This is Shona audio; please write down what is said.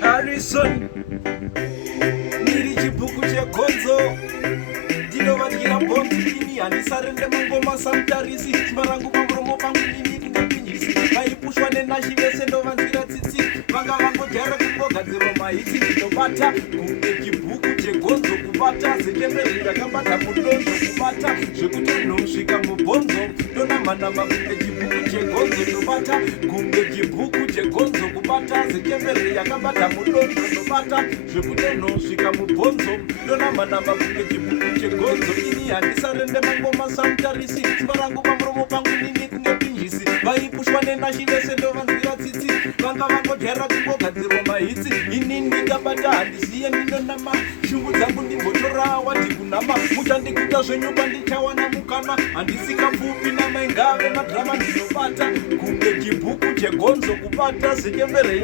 Harrison Niri chibuku chegonzo ndinovadyira bonzi ini handisarende mangoma samutarisi chimarangu pamuromo pangu ini ndingapinjisi vaipushwa nenashi vese ndovanzwira tsitsi vanga vangodyara kungogadzirwa mahitsi ndinobata kunge chibhuku chegonzo kubata zitemberi rakabata mudondo kubata zvekutonosvika mubhonzo ndonamhanama kunge chibhuku chegonzo ndobata kunge chibhuku chegonzo kubata zitemberi yakabata mudondo ndobata zvekutonosvika mubhonzo ndonamhanama kunge chibhuku chegonzo ini handisarende mangoma samutarisi simba rangu pamuromo pangu nini kunge pinjisi vaipushwa nenashi vese ndovanzwira tsitsi vanga vangodyara kungogadzirwa mahitsi ini ndingabata handisiye ndinonama shungu dzangu ndimbotora wati kunama muchandikuita zvenyumba ndichawana mukana handisingapfupi namaingave madhirama ndinobata kunge chibhuku chegonzo kubata zitembere